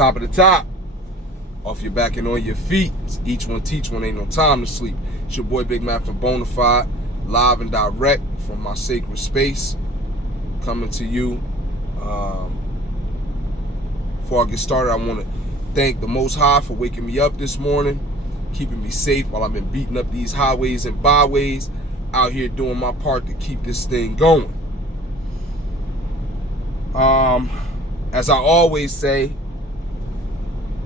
Top of the top. Off your back and on your feet. Each one teach one, ain't no time to sleep. It's your boy Big Man from Bonafide, live and direct from my sacred space. Coming to you. Before I get started, I want to thank the Most High for waking me up this morning, keeping me safe while I've been beating up these highways and byways, out here doing my part to keep this thing going. As I always say,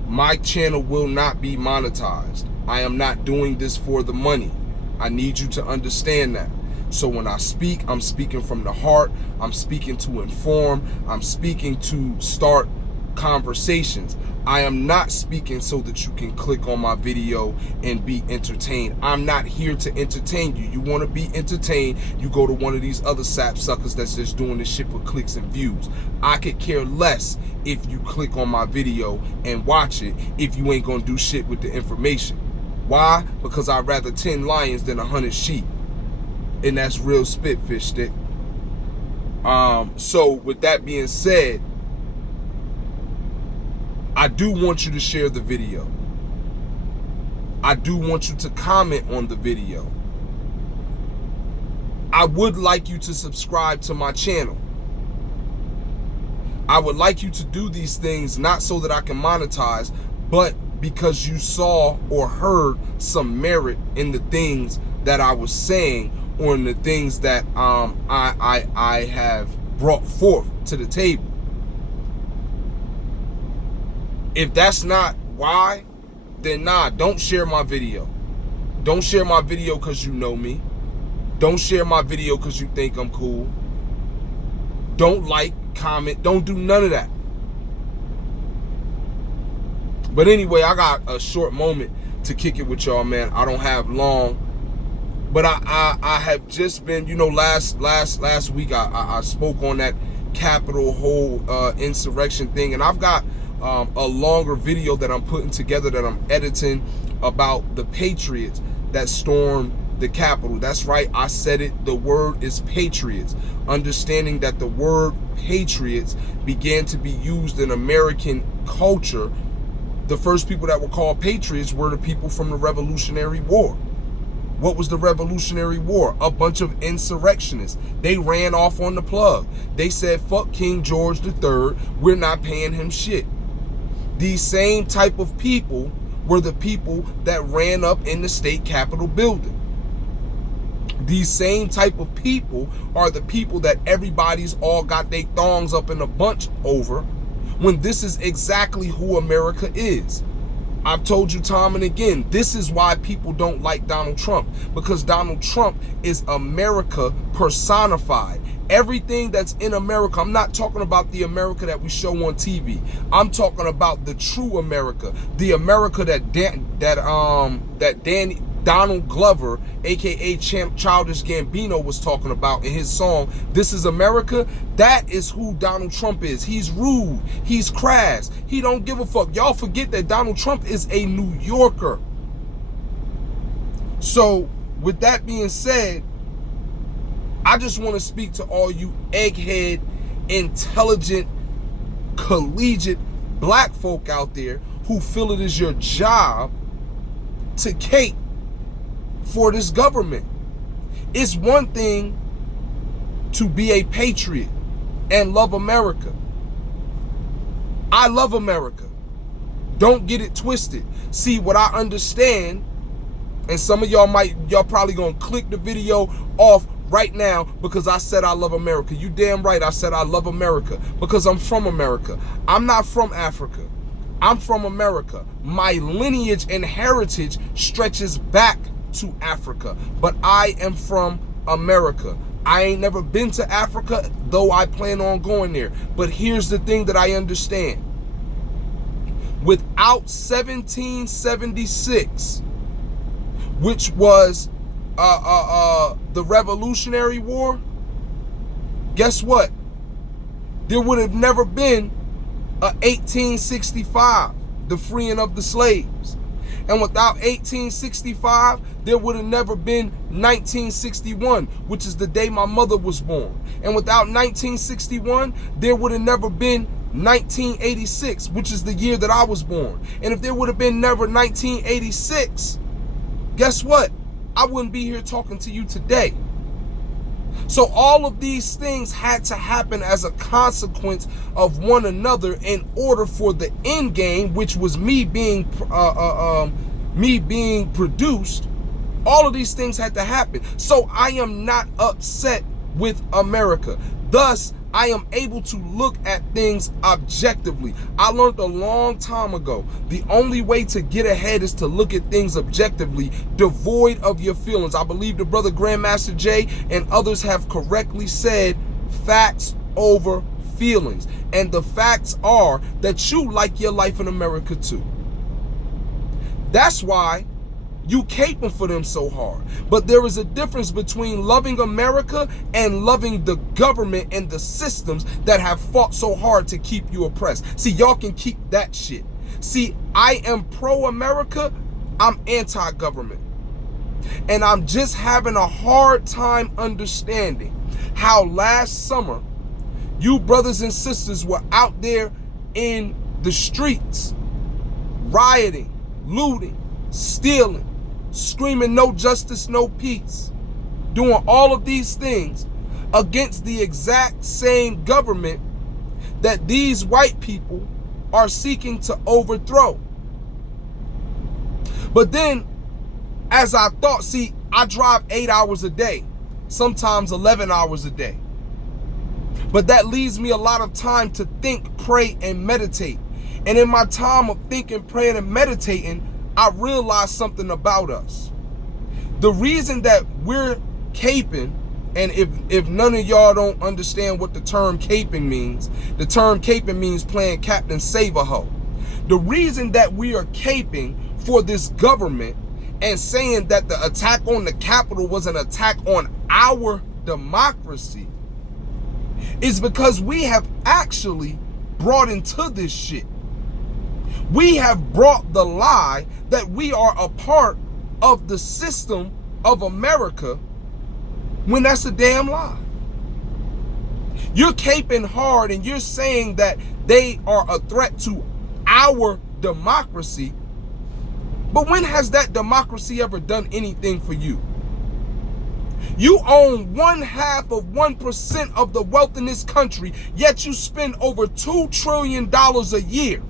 my channel will not be monetized. I am not doing this for the money. I need you to understand that. So when I speak, I'm speaking from the heart. I'm speaking to inform. I'm speaking to start conversations. I am not speaking so that you can click on my video and be entertained. I'm not here to entertain you. You want to be entertained, you go to one of these other sap suckers that's just doing this shit for clicks and views. I could care less if you click on my video and watch it if you ain't gonna do shit with the information. Why? Because I'd rather 10 lions than 100 sheep. And that's real spit, fish stick. So with that being said, I do want you to share the video. I do want you to comment on the video. I would like you to subscribe to my channel. I would like you to do these things not so that I can monetize, but because you saw or heard some merit in the things that I was saying or in the things that I have brought forth to the table. If that's not why, then nah, don't share my video. Don't share my video because you know me. Don't share my video because you think I'm cool. Don't like, comment, don't do none of that. But anyway, I got a short moment to kick it with y'all, man. I don't have long. But I have just been, you know, last week I spoke on that Capitol whole insurrection thing, and I've got a longer video that I'm putting together that I'm editing about the patriots that stormed the Capitol. That's right, I said it, the word is patriots. Understanding that the word patriots began to be used in American culture. The first people that were called patriots were the people from the Revolutionary War. What was the Revolutionary War? A bunch of insurrectionists. They ran off on the plug. They said, fuck King George III, we're not paying him shit. These same type of people were the people that ran up in the state capitol building. These same type of people are the people that everybody's all got their thongs up in a bunch over, when this is exactly who America is. I've told you time and again, this is why people don't like Donald Trump, because Donald Trump is America personified. Everything that's in America, I'm not talking about the America that we show on TV. I'm talking about the true America, the America that Donald Glover, aka Childish Gambino, was talking about in his song, This Is America. That is who Donald Trump is. He's rude, he's crass, he don't give a fuck. Y'all forget that Donald Trump is a New Yorker. So with that being said, I just want to speak to all you egghead, intelligent, collegiate black folk out there who feel it is your job to cape for this government. It's one thing to be a patriot and love America. I love America. Don't get it twisted. See, what I understand, and some of y'all probably gonna click the video off right now because I said I love America. You damn right I said I love America because I'm from America. I'm not from Africa. I'm from America. My lineage and heritage stretches back to Africa, but I am from America. I ain't never been to Africa, though I plan on going there. But here's the thing that I understand. Without 1776, which was the Revolutionary War, guess what? There would have never been a 1865, the freeing of the slaves. And without 1865, there would have never been 1961, which is the day my mother was born. And without 1961, there would have never been 1986, which is the year that I was born. And if there would have been never 1986, guess what? I wouldn't be here talking to you today. So all of these things had to happen as a consequence of one another in order for the end game, which was me being produced. All of these things had to happen. So I am not upset with America. Thus, I am able to look at things objectively. I learned a long time ago, the only way to get ahead is to look at things objectively, devoid of your feelings. I believe the brother Grandmaster Jay and others have correctly said facts over feelings. And the facts are that you like your life in America too. That's why you caping for them so hard. But there is a difference between loving America and loving the government and the systems that have fought so hard to keep you oppressed. See, y'all can keep that shit. See, I am pro-America, I'm anti-government. And I'm just having a hard time understanding how last summer you brothers and sisters were out there in the streets, rioting, looting, stealing, screaming no justice, no peace, doing all of these things against the exact same government that these white people are seeking to overthrow. But then, as I thought, see, I drive 8 hours a day, sometimes 11 hours a day. But that leaves me a lot of time to think, pray, and meditate. And in my time of thinking, praying, and meditating, I realized something about us. The reason that we're caping, and if none of y'all don't understand what the term caping means, the term caping means playing Captain Save-A-Ho. The reason that we are caping for this government and saying that the attack on the Capitol was an attack on our democracy is because we have actually brought into this shit. We have brought the lie that we are a part of the system of America when that's a damn lie. You're caping hard and you're saying that they are a threat to our democracy. But when has that democracy ever done anything for you? You own 0.5% of the wealth in this country, yet you spend over $2 trillion a year.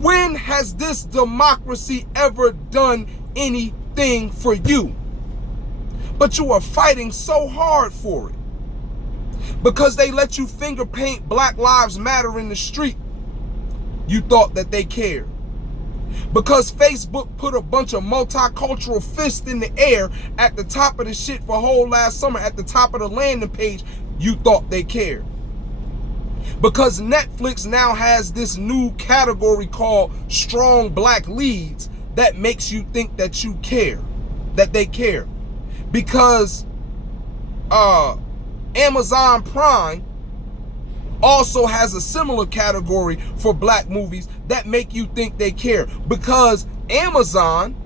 When has this democracy ever done anything for you? But you are fighting so hard for it. Because they let you finger paint Black Lives Matter in the street, you thought that they cared. Because Facebook put a bunch of multicultural fists in the air at the top of the shit for whole last summer, at the top of the landing page, you thought they cared. Because Netflix now has this new category called strong black leads that makes you think that you care, that they care. Because Amazon Prime also has a similar category for black movies that make you think they care. Because Amazon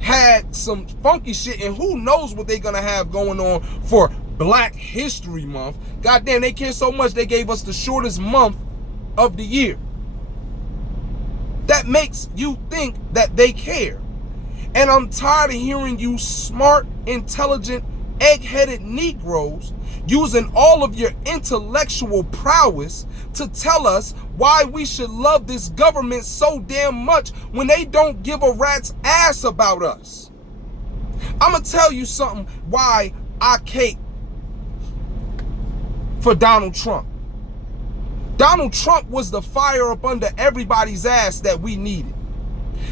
had some funky shit, and who knows what they're gonna have going on for Black History Month. Goddamn, they care so much they gave us the shortest month of the year. That makes you think that they care. And I'm tired of hearing you smart, intelligent, egg-headed Negroes using all of your intellectual prowess to tell us why we should love this government so damn much when they don't give a rat's ass about us. I'm gonna tell you something why I cape for Donald Trump. Donald Trump was the fire up under everybody's ass that we needed.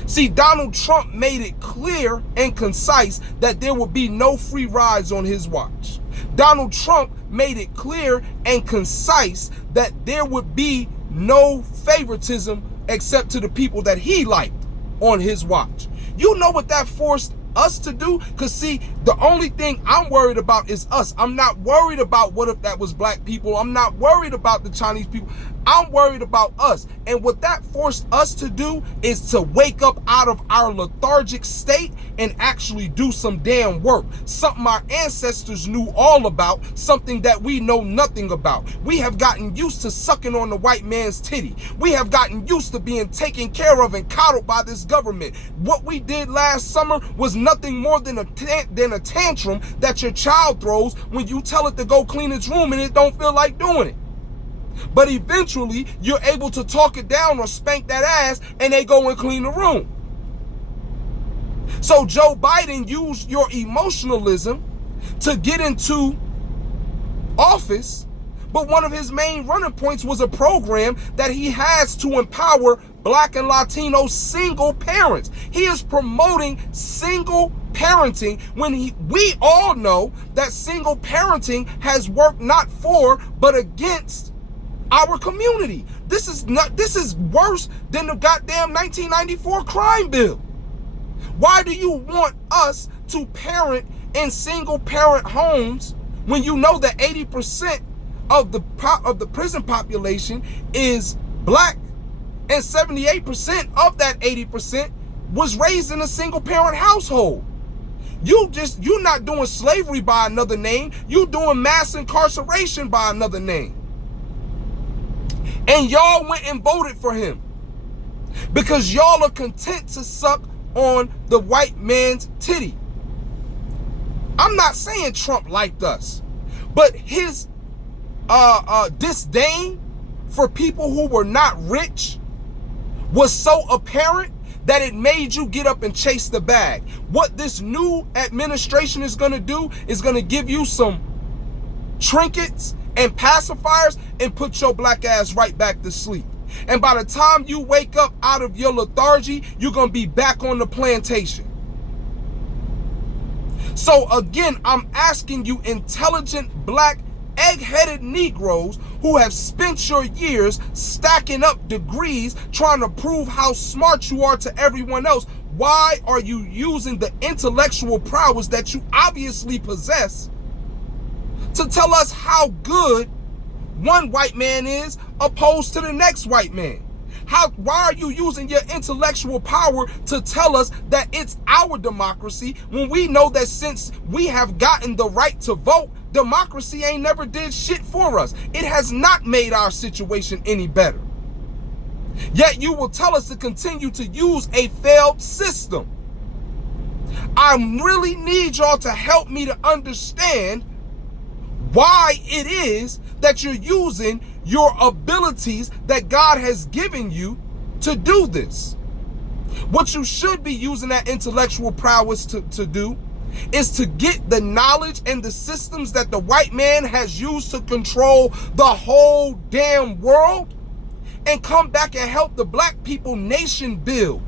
See, Donald Trump made it clear and concise that there would be no free rides on his watch. Donald Trump made it clear and concise that there would be no favoritism except to the people that he liked on his watch. You know what that forced us to do? Because see, the only thing I'm worried about is us. I'm not worried about what if that was black people. I'm not worried about the Chinese people. I'm worried about us. And what that forced us to do is to wake up out of our lethargic state and actually do some damn work. Something our ancestors knew all about, something that we know nothing about. We have gotten used to sucking on the white man's titty. We have gotten used to being taken care of and coddled by this government. What we did last summer was nothing more than a tantrum that your child throws when you tell it to go clean its room and it don't feel like doing it. But eventually, you're able to talk it down or spank that ass, and they go and clean the room. So Joe Biden used your emotionalism to get into office, but one of his main running points was a program that he has to empower Black and Latino single parents. He is promoting single parenting when we all know that single parenting has worked not for, but against our community. This is worse than the goddamn 1994 crime bill. Why do you want us to parent in single parent homes when you know that 80% of the prison population is Black and 78% of that 80% was raised in a single parent household? You're not doing slavery by another name. You're doing mass incarceration by another name. And y'all went and voted for him because y'all are content to suck on the white man's titty. I'm not saying Trump liked us, but his disdain for people who were not rich was so apparent that it made you get up and chase the bag. What this new administration is going to do is going to give you some trinkets and pacifiers and put your black ass right back to sleep. And by the time you wake up out of your lethargy, you're going to be back on the plantation. So again, I'm asking you intelligent Black egg-headed Negroes who have spent your years stacking up degrees trying to prove how smart you are to everyone else. Why are you using the intellectual prowess that you obviously possess to tell us how good one white man is opposed to the next white man? Why are you using your intellectual power to tell us that it's our democracy when we know that since we have gotten the right to vote, democracy ain't never did shit for us? It has not made our situation any better. Yet you will tell us to continue to use a failed system. I really need y'all to help me to understand why it is that you're using your abilities that God has given you to do this. What you should be using that intellectual prowess to do is to get the knowledge and the systems that the white man has used to control the whole damn world and come back and help the Black people nation build.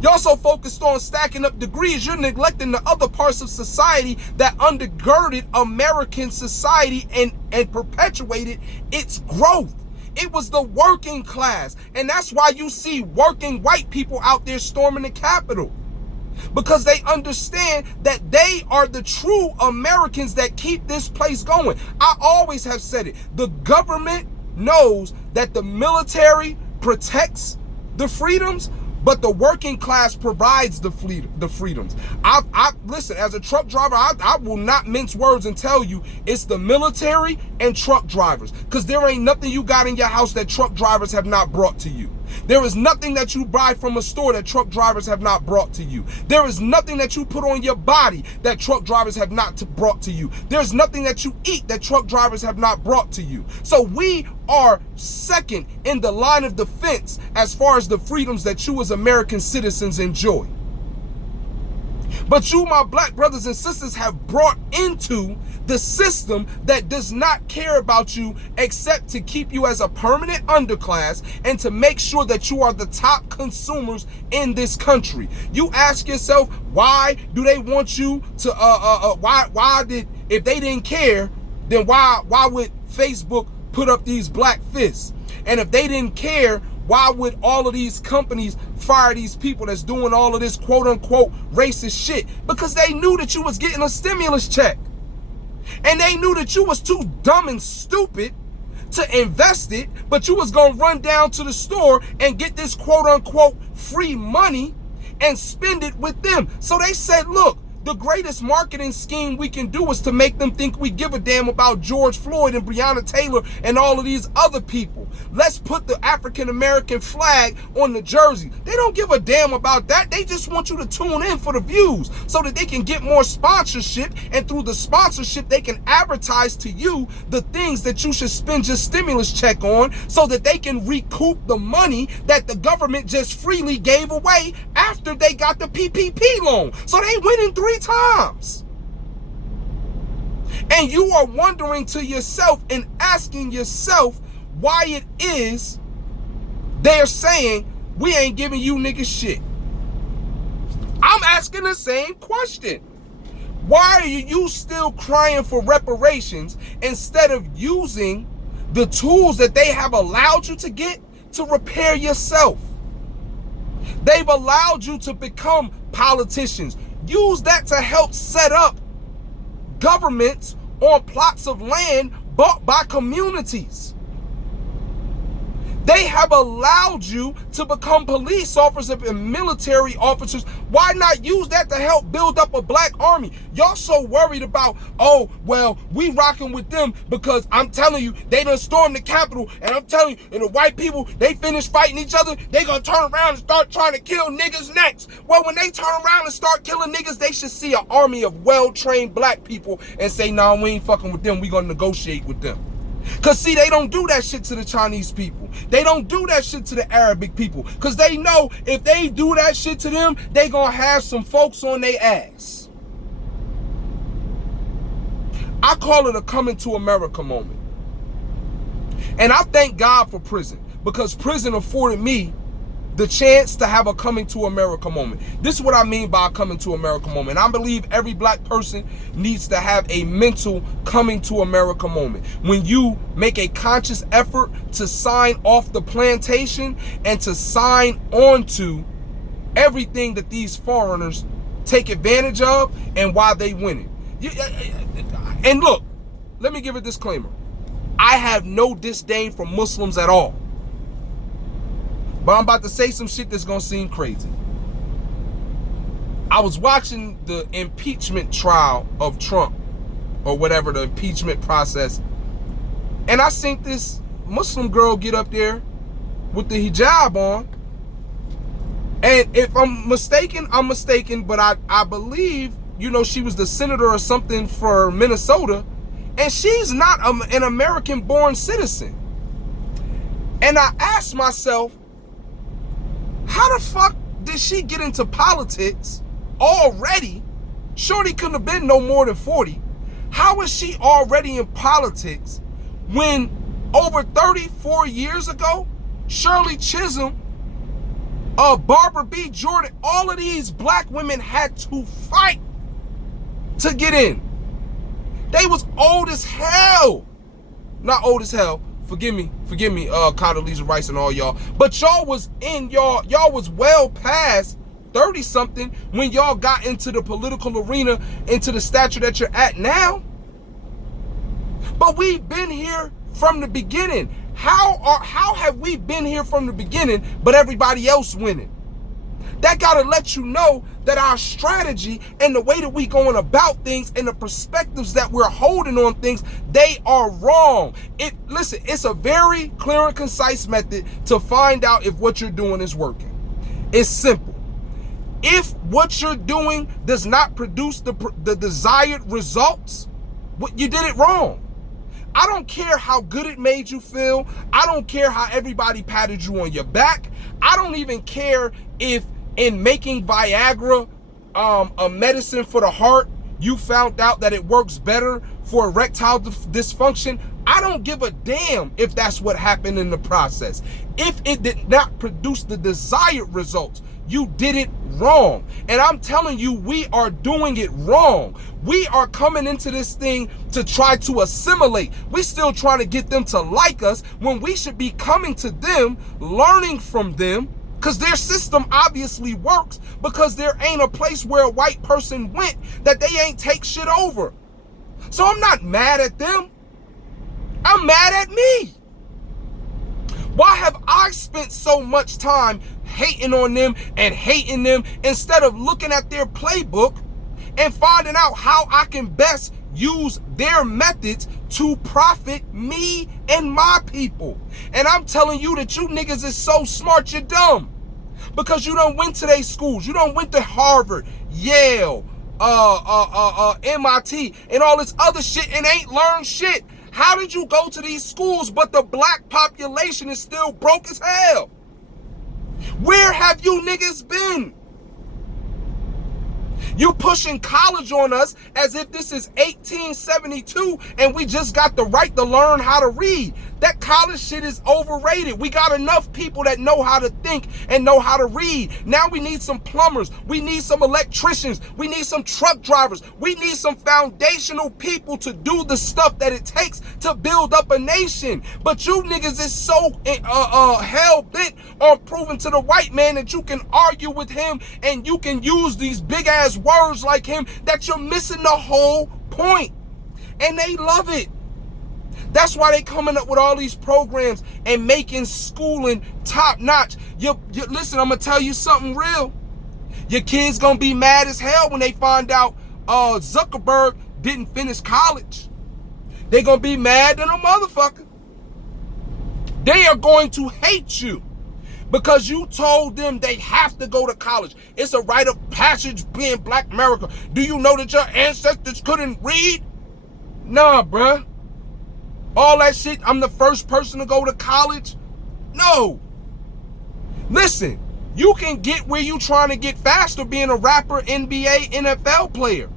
Y'all so focused on stacking up degrees, you're neglecting the other parts of society that undergirded American society and perpetuated its growth. It was the working class. And that's why you see working white people out there storming the Capitol. Because they understand that they are the true Americans that keep this place going. I always have said it. The government knows that the military protects the freedoms, but the working class provides the freedoms. I listen, as a truck driver, I will not mince words and tell you it's the military and truck drivers. Because there ain't nothing you got in your house that truck drivers have not brought to you. There is nothing that you buy from a store that truck drivers have not brought to you. There is nothing that you put on your body that truck drivers have not brought to you. There's nothing that you eat that truck drivers have not brought to you. So we are second in the line of defense as far as the freedoms that you as American citizens enjoy. But you, my Black brothers and sisters, have brought into the system that does not care about you except to keep you as a permanent underclass and to make sure that you are the top consumers in this country. You ask yourself, why do they want you to, if they didn't care, then why would Facebook put up these black fists? And if they didn't care, why would all of these companies fire these people that's doing all of this quote unquote racist shit? Because they knew that you was getting a stimulus check. And they knew that you was too dumb and stupid to invest it, but you was gonna run down to the store and get this quote unquote free money and spend it with them. So they said, look, the greatest marketing scheme we can do is to make them think we give a damn about George Floyd and Breonna Taylor and all of these other people. Let's put the African-American flag on the jersey. They don't give a damn about that. They just want you to tune in for the views so that they can get more sponsorship, and through the sponsorship they can advertise to you the things that you should spend your stimulus check on, so that they can recoup the money that the government just freely gave away after they got the PPP loan. So they winning 3 times. And you are wondering to yourself and asking yourself why it is they're saying we ain't giving you niggas shit. I'm asking the same question. Why are you still crying for reparations instead of using the tools that they have allowed you to get to repair yourself? They've allowed you to become politicians. Use that to help set up governments on plots of land bought by communities. They have allowed you to become police officers and military officers. Why not use that to help build up a black army? Y'all so worried about, oh, well, we rocking with them because I'm telling you, they done stormed the Capitol, and I'm telling you, and the white people, they finish fighting each other, they gonna turn around and start trying to kill niggas next. Well, when they turn around and start killing niggas, they should see an army of well-trained black people and say, nah, we ain't fucking with them, we gonna negotiate with them. Because, see, they don't do that shit to the Chinese people. They don't do that shit to the Arabic people. Because they know if they do that shit to them, they going to have some folks on their ass. I call it a coming to America moment. And I thank God for prison, because prison afforded me the chance to have a coming to America moment. This is what I mean by a coming to America moment. I believe every black person needs to have a mental coming to America moment. When you make a conscious effort to sign off the plantation and to sign on to everything that these foreigners take advantage of and why they win it. And look, let me give a disclaimer. I have no disdain for Muslims at all. But I'm about to say some shit that's gonna seem crazy. I was watching the impeachment trial of Trump, or whatever, the impeachment process, and I seen this Muslim girl get up there with the hijab on. And if I'm mistaken, I'm mistaken, but I believe, you know, she was the senator or something for Minnesota, and she's not an American-born citizen. And I asked myself, how the fuck did she get into politics already? Shorty couldn't have been no more than 40. How is she already in politics when over 34 years ago, Shirley Chisholm, Barbara B. Jordan, all of these black women had to fight to get in. They was old as hell. Not old as hell. Forgive me, Condoleezza Rice and all y'all. But y'all was was well past 30-something when y'all got into the political arena, into the stature that you're at now. But we've been here from the beginning. How have we been here from the beginning, but everybody else winning? That gotta let you know that our strategy and the way that we going about things and the perspectives that we're holding on things, they are wrong. Listen, it's a very clear and concise method to find out if what you're doing is working. It's simple. If what you're doing does not produce the desired results, you did it wrong. I don't care how good it made you feel. I don't care how everybody patted you on your back. I don't even care if in making Viagra a medicine for the heart, you found out that it works better for erectile dysfunction. I don't give a damn if that's what happened in the process. If it did not produce the desired results, you did it wrong. And I'm telling you, we are doing it wrong. We are coming into this thing to try to assimilate. We still trying to get them to like us when we should be coming to them, learning from them, because their system obviously works, because there ain't a place where a white person went that they ain't take shit over. So I'm not mad at them. I'm mad at me. Why have I spent so much time hating on them and hating them instead of looking at their playbook and finding out how I can best use their methods to profit me and my people? And I'm telling you that you niggas is so smart, you're dumb. Because you done went to their schools. You done went to Harvard, Yale, MIT, and all this other shit and ain't learned shit. How did you go to these schools but the black population is still broke as hell? Where have you niggas been? You pushing college on us as if this is 1872 and we just got the right to learn how to read. That college shit is overrated. We got enough people that know how to think and know how to read. Now we need some plumbers. We need some electricians. We need some truck drivers. We need some foundational people to do the stuff that it takes to build up a nation. But you niggas is so hell-bent on proving to the white man that you can argue with him and you can use these big-ass words like him that you're missing the whole point. And they love it. That's why they coming up with all these programs and making schooling top notch. Listen, I'm gonna tell you something real. Your kids gonna be mad as hell when they find out Zuckerberg didn't finish college. They gonna be mad than a motherfucker. They are going to hate you because you told them they have to go to college. It's a rite of passage being Black America. Do you know that your ancestors couldn't read? Nah, bruh. All that shit, I'm the first person to go to college? No. Listen, you can get where you trying to get faster being a rapper, NBA, NFL player,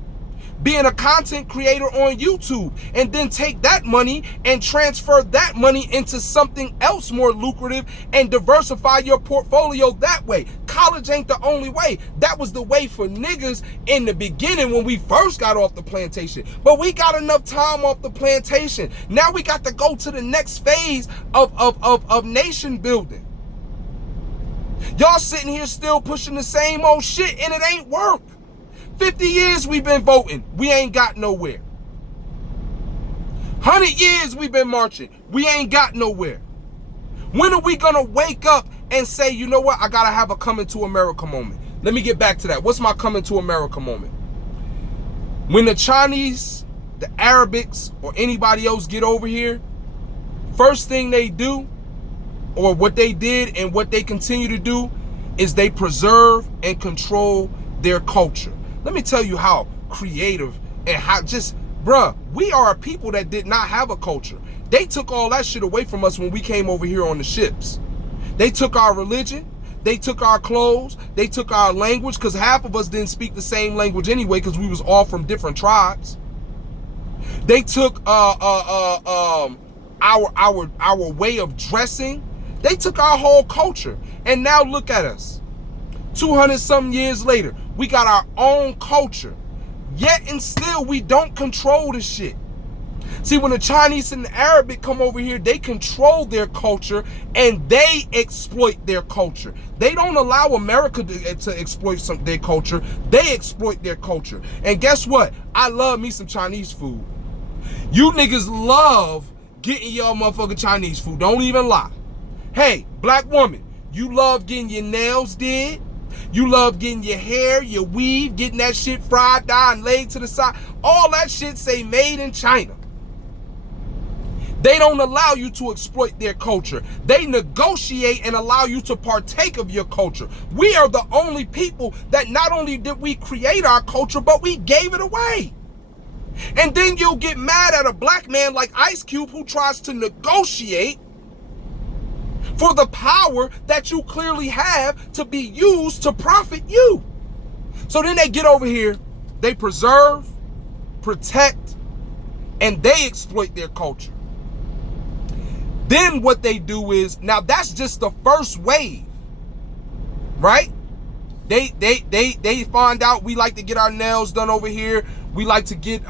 being a content creator on YouTube, and then take that money and transfer that money into something else more lucrative and diversify your portfolio that way. College ain't the only way. That was the way for niggas in the beginning when we first got off the plantation. But we got enough time off the plantation. Now we got to go to the next phase of nation building. Y'all sitting here still pushing the same old shit and it ain't work. 50 years we've been voting. We ain't got nowhere. 100 years we've been marching. We ain't got nowhere. When are we gonna wake up and say, you know what, I gotta have a coming to America moment? Let me get back to that. What's my coming to America moment? When the Chinese, the Arabics, or anybody else get over here, first thing they do, or what they did and what they continue to do, is they preserve and control their culture. Let me tell you how creative and how bruh, we are a people that did not have a culture. They took all that shit away from us when we came over here on the ships. They took our religion, they took our clothes, they took our language, because half of us didn't speak the same language anyway because we was all from different tribes. They took our way of dressing. They took our whole culture. And now look at us. 200 something years later, we got our own culture. Yet and still we don't control the shit. See, when the Chinese and the Arabic come over here, they control their culture and they exploit their culture. They don't allow America to exploit their culture. They exploit their culture. And guess what? I love me some Chinese food. You niggas love getting your motherfucking Chinese food. Don't even lie. Hey, black woman, you love getting your nails did. You love getting your hair, your weave, getting that shit fried, dyed, and laid to the side. All that shit say made in China. They don't allow you to exploit their culture. They negotiate and allow you to partake of your culture. We are the only people that not only did we create our culture, but we gave it away. And then you'll get mad at a black man like Ice Cube who tries to negotiate for the power that you clearly have to be used to profit you. So then they get over here, they preserve, protect, and they exploit their culture. Then what they do is, now that's just the first wave, right? They find out we like to get our nails done over here. We like to get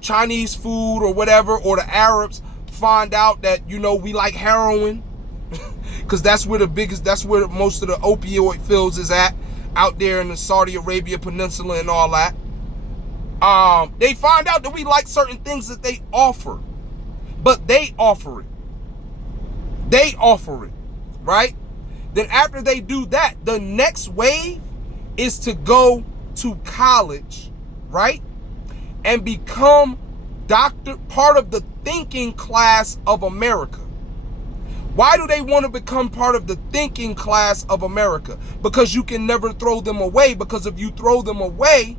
Chinese food or whatever, or the Arabs find out that, you know, we like heroin. Because that's where most of the opioid fields is at, out there in the Saudi Arabia Peninsula and all that. They find out that we like certain things that they offer, but they offer it. They offer it, right? Then after they do that, the next wave is to go to college, right? And become part of the thinking class of America. Why do they want to become part of the thinking class of America? Because you can never throw them away. Because if you throw them away,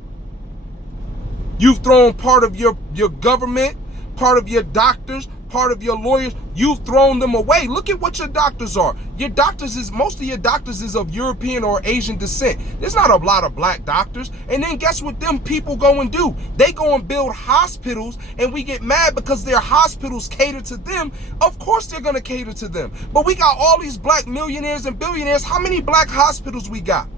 you've thrown part of your government, part of your doctors, part of your lawyers. You've thrown them away. Look at what your doctors are. Most of your doctors is of European or Asian descent. There's not a lot of black doctors. And then guess what them people go and do? They go and build hospitals, and we get mad because their hospitals cater to them. Of course they're going to cater to them. But we got all these black millionaires and billionaires. How many black hospitals we got?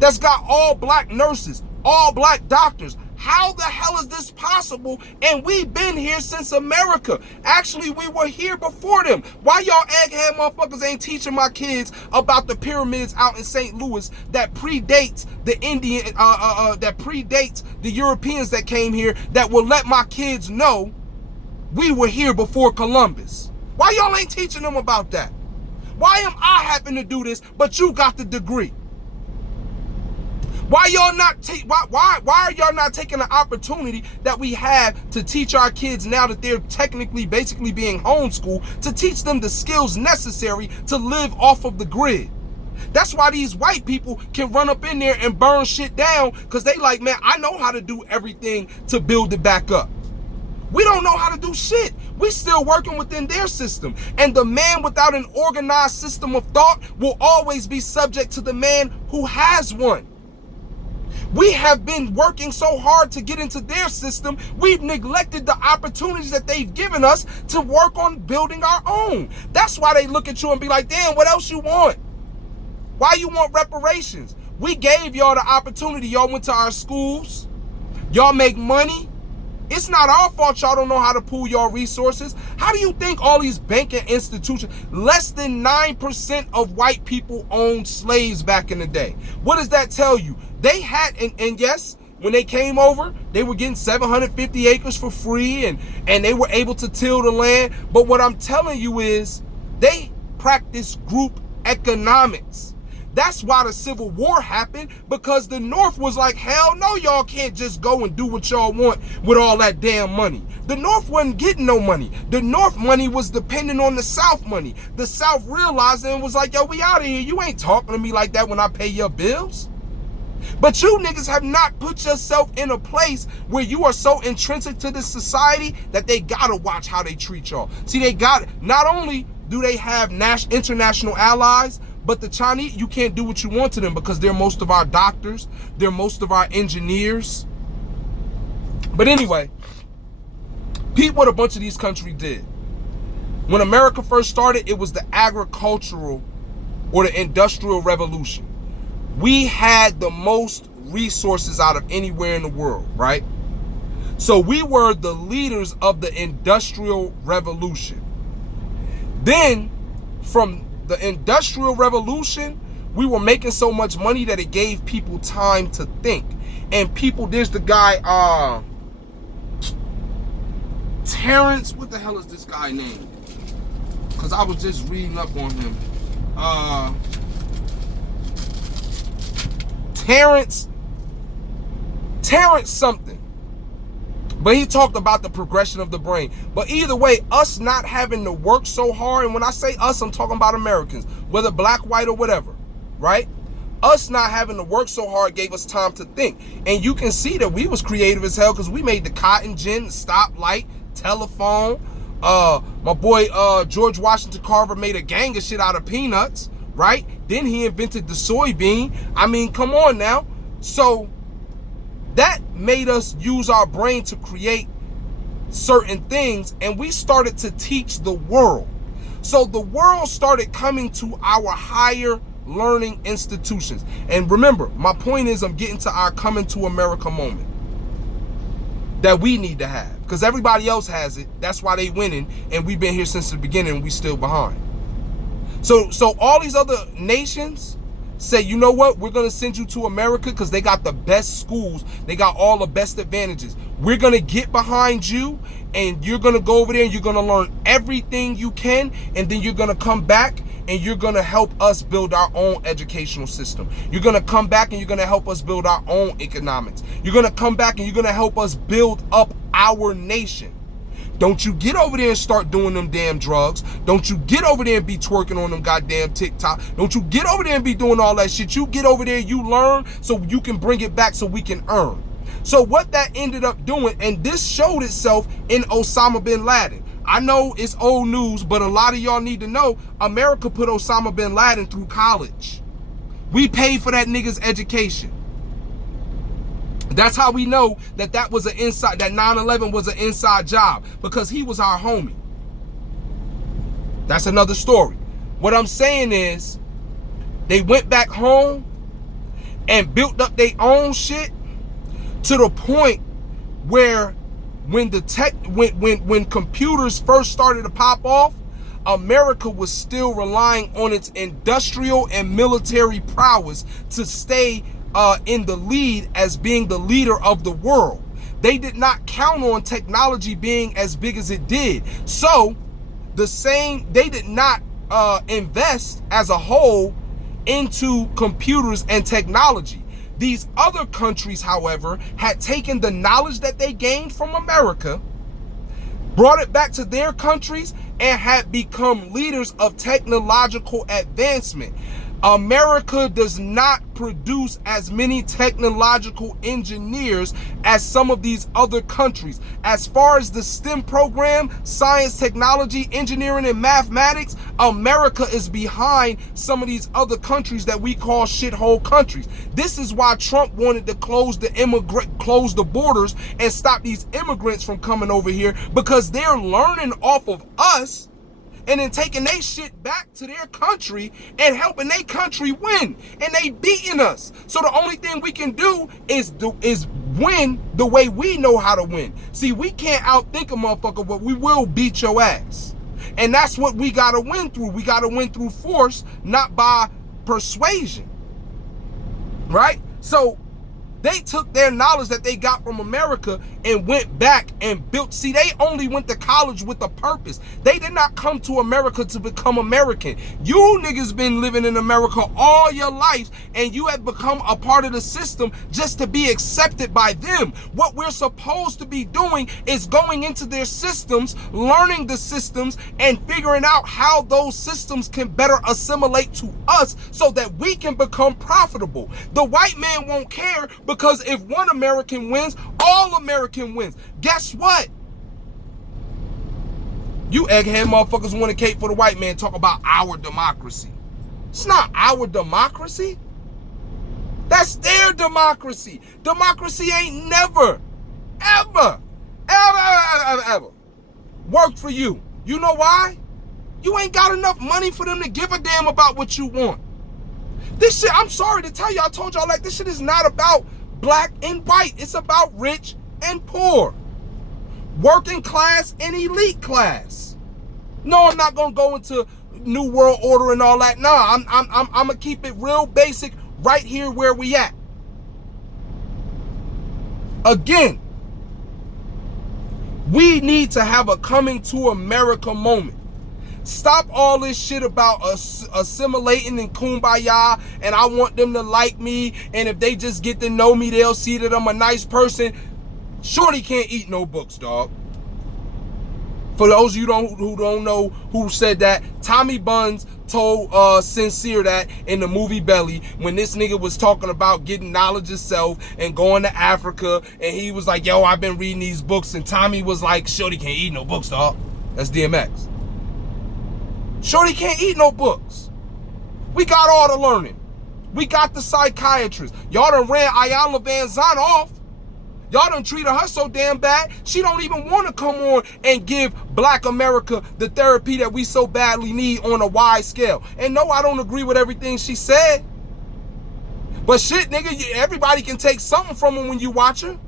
That's got all black nurses, all black doctors. How the hell is this possible? And we've been here since America. Actually, we were here before them. Why y'all egghead motherfuckers ain't teaching my kids about the pyramids out in St. Louis that predates the that predates the Europeans that came here, that will let my kids know we were here before Columbus? Why y'all ain't teaching them about that? Why am I having to do this, but you got the degree? Why y'all not why are y'all not taking the opportunity that we have to teach our kids now that they're basically being homeschooled, to teach them the skills necessary to live off of the grid? That's why these white people can run up in there and burn shit down, because they like, man, I know how to do everything to build it back up. We don't know how to do shit. We still working within their system. And the man without an organized system of thought will always be subject to the man who has one. We have been working so hard to get into their system, we've neglected the opportunities that they've given us to work on building our own. That's why they look at you and be like, damn, what else you want? Why you want reparations? We gave y'all the opportunity. Y'all went to our schools. Y'all make money. It's not our fault y'all don't know how to pool your resources. How do you think all these banking institutions, less than 9% of white people owned slaves back in the day? What does that tell you? They had, and yes, when they came over, they were getting 750 acres for free, and they were able to till the land. But what I'm telling you is they practiced group economics. That's why the Civil War happened, because the North was like, hell no, y'all can't just go and do what y'all want with all that damn money. The North wasn't getting no money. The North money was dependent on the South money. The South realized it and was like, yo, we out of here. You ain't talking to me like that when I pay your bills. But you niggas have not put yourself in a place where you are so intrinsic to this society that they gotta watch how they treat y'all. See, they got, not only do they have international allies, but the Chinese, you can't do what you want to them because they're most of our doctors, they're most of our engineers. But anyway, peep what a bunch of these countries did. When America first started, it was the agricultural or the industrial revolution. We had the most resources out of anywhere in the world, right? So we were the leaders of the industrial revolution. Then from the industrial revolution, we were making so much money that it gave people time to think. And people, there's the guy, Terrence, what the hell is this guy named? Because I was just reading up on him. Terrence something. But he talked about the progression of the brain. But either way, us not having to work so hard, and when I say us, I'm talking about Americans, whether black, white, or whatever, right? Us not having to work so hard gave us time to think. And you can see that we was creative as hell because we made the cotton gin, the stoplight, telephone. My boy George Washington Carver made a gang of shit out of peanuts, right? Then he invented the soybean. I mean, come on now. So that made us use our brain to create certain things, and we started to teach the world. So the world started coming to our higher learning institutions. And remember, my point is I'm getting to our coming to America moment that we need to have, because everybody else has it. That's why they winning, and we've been here since the beginning and we still behind. So all these other nations say, you know what, we're going to send you to America because they got the best schools. They got all the best advantages. We're going to get behind you and you're going to go over there and you're going to learn everything you can, and then you're going to come back and you're going to help us build our own educational system. You're going to come back and you're going to help us build our own economics. You're going to come back and you're going to help us build up our nation. Don't you get over there and start doing them damn drugs. Don't you get over there and be twerking on them goddamn TikTok. Don't you get over there and be doing all that shit. You get over there, you learn so you can bring it back so we can earn. So what that ended up doing, and this showed itself in Osama bin Laden. I know it's old news, but a lot of y'all need to know America put Osama bin Laden through college. We paid for that nigga's education. That's how we know that that was an inside, that 9/11 was an inside job, because he was our homie. That's another story. What I'm saying is, they went back home and built up their own shit to the point where when when computers first started to pop off, America was still relying on its industrial and military prowess to stay in the lead as being the leader of the world. They did not count on technology being as big as it did. So they did not invest as a whole into computers and technology. These other countries, however, had taken the knowledge that they gained from America, brought it back to their countries, and had become leaders of technological advancement. America does not produce as many technological engineers as some of these other countries. As far as the STEM program, science, technology, engineering, and mathematics, America is behind some of these other countries that we call shithole countries. This is why Trump wanted to close the borders and stop these immigrants from coming over here, because they're learning off of us and then taking their shit back to their country and helping their country win. And they beating us. So the only thing we can do is win the way we know how to win. See, we can't outthink a motherfucker, but we will beat your ass. And that's what we gotta win through. We gotta win through force, not by persuasion. Right? So they took their knowledge that they got from America and went back and built. See, they only went to college with a purpose. They did not come to America to become American. You niggas been living in America all your life, and you have become a part of the system just to be accepted by them. What we're supposed to be doing is going into their systems, learning the systems, and figuring out how those systems can better assimilate to us so that we can become profitable. The white man won't care, because if one American wins, all American wins. Guess what? You egghead motherfuckers want to cape for the white man, talk about our democracy. It's not our democracy. That's their democracy. Democracy ain't never, ever worked for you. You know why? You ain't got enough money for them to give a damn about what you want. This shit, I'm sorry to tell you, I told y'all, like, this shit is not about black and white. It's about rich and poor, working class and elite class. No, I'm not gonna go into New World Order and all that. No, I'm gonna keep it real basic right here where we at. Again, we need to have a coming to America moment. Stop all this shit about assimilating and kumbaya, and I want them to like me, and if they just get to know me, they'll see that I'm a nice person. Shorty can't eat no books, dog. For those of you who don't know who said that, Tommy Buns told Sincere that in the movie Belly, when this nigga was talking about getting knowledge of self and going to Africa, and he was like, yo, I've been reading these books, and Tommy was like, shorty can't eat no books, dog. That's DMX. Shorty can't eat no books. We got all the learning. We got the psychiatrist. Y'all done ran Ayanna Van Zandt off. Y'all done treated her so damn bad, she don't even want to come on and give black America the therapy that we so badly need on a wide scale. And no, I don't agree with everything she said. But shit, nigga, everybody can take something from her when you watch her.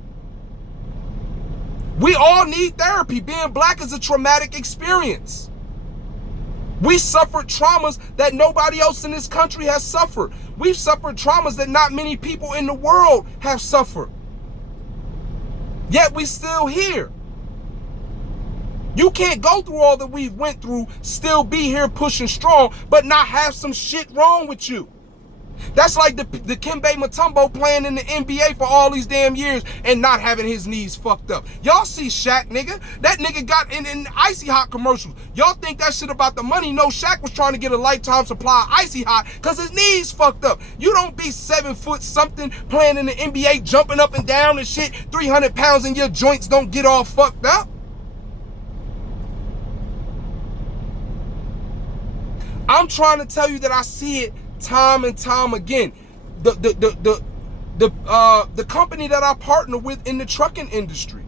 We all need therapy. Being black is a traumatic experience. We suffered traumas that nobody else in this country has suffered. We've suffered traumas that not many people in the world have suffered. Yet we still here. You can't go through all that we've went through, still be here pushing strong, but not have some shit wrong with you. That's like the Kembe Mutombo playing in the NBA for all these damn years and not having his knees fucked up. Y'all see Shaq, nigga? That nigga got in Icy Hot commercials. Y'all think that shit about the money? No, Shaq was trying to get a lifetime supply of Icy Hot because his knees fucked up. You don't be 7 foot something playing in the NBA, jumping up and down and shit, 300 pounds and your joints don't get all fucked up. I'm trying to tell you that I see it time and time again. The company that I partner with in the trucking industry,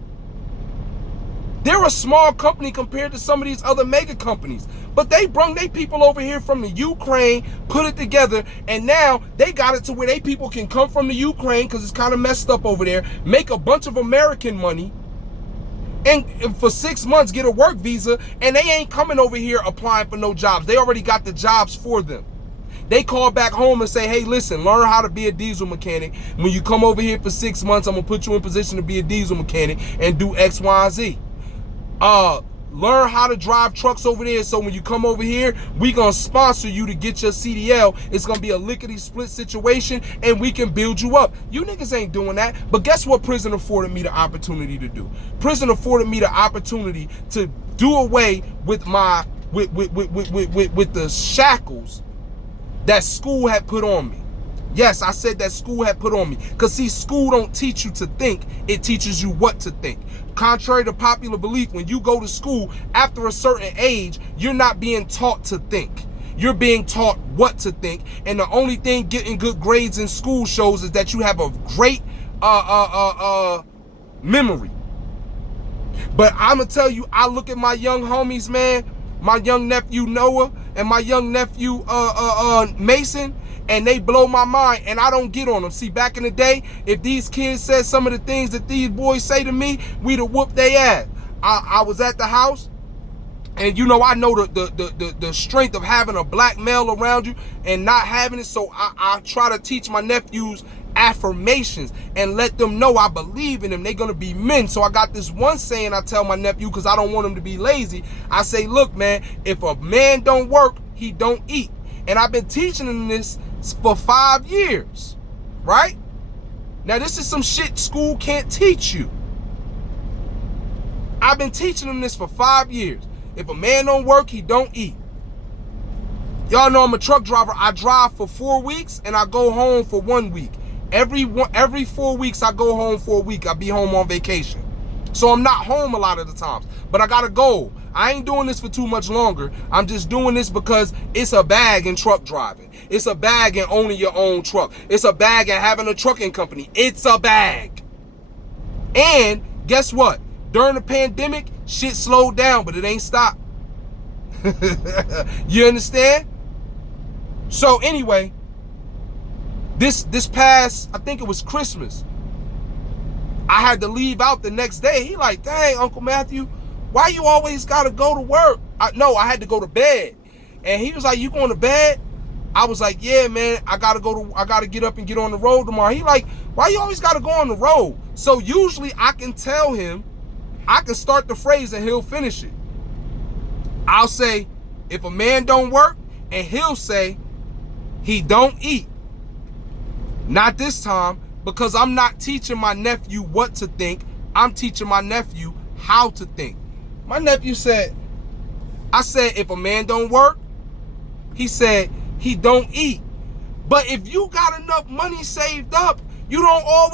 they're a small company compared to some of these other mega companies, but they brung their people over here from the Ukraine, put it together, and now they got it to where they people can come from the Ukraine because it's kind of messed up over there, make a bunch of American money, and for 6 months get a work visa, and they ain't coming over here applying for no jobs. They already got the jobs for them. They call back home and say, hey, listen, learn how to be a diesel mechanic. When you come over here for 6 months, I'm going to put you in position to be a diesel mechanic and do X, Y, and Z. Learn how to drive trucks over there, so when you come over here, we going to sponsor you to get your CDL. It's going to be a lickety-split situation, and we can build you up. You niggas ain't doing that. But guess what prison afforded me the opportunity to do? Prison afforded me the opportunity to do away with my with the shackles that school had put on me. Yes, I said that school had put on me. Because see, school don't teach you to think. It teaches you what to think. Contrary to popular belief, when you go to school, after a certain age, you're not being taught to think. You're being taught what to think. And the only thing getting good grades in school shows is that you have a great memory. But I'm going to tell you, I look at my young homies, man, my young nephew Noah and my young nephew Mason, and they blow my mind, and I don't get on them. See, back in the day, if these kids said some of the things that these boys say to me, we'd have whooped their ass. I was at the house, and you know, I know the strength of having a black male around you and not having it, so I try to teach my nephews affirmations and let them know I believe in them. They're going to be men. So I got this one saying I tell my nephew because I don't want him to be lazy. I say, look, man, if a man don't work, he don't eat. And I've been teaching him this for 5 years, right? Now, this is some shit school can't teach you. I've been teaching him this for 5 years. If a man don't work, he don't eat. Y'all know I'm a truck driver. I drive for 4 weeks and I go home for 1 week. Every 4 weeks I go home for a week. I be home on vacation. So I'm not home a lot of the times. But I got a goal. I ain't doing this for too much longer. I'm just doing this because it's a bag in truck driving. It's a bag in owning your own truck. It's a bag in having a trucking company. It's a bag. And guess what? During the pandemic, shit slowed down, but it ain't stopped. You understand? So anyway, this past, I think it was Christmas, I had to leave out the next day. He like, dang, Uncle Matthew, why you always gotta go to work? No, I had to go to bed. And he was like, you going to bed? I was like, yeah, man, I gotta get up and get on the road tomorrow. He like, why you always gotta go on the road? So usually I can tell him, I can start the phrase and he'll finish it. I'll say, if a man don't work, and he'll say, he don't eat. Not this time, because I'm not teaching my nephew what to think. I'm teaching my nephew how to think. My nephew said, I said, if a man don't work, he said, he don't eat. But if you got enough money saved up, you don't always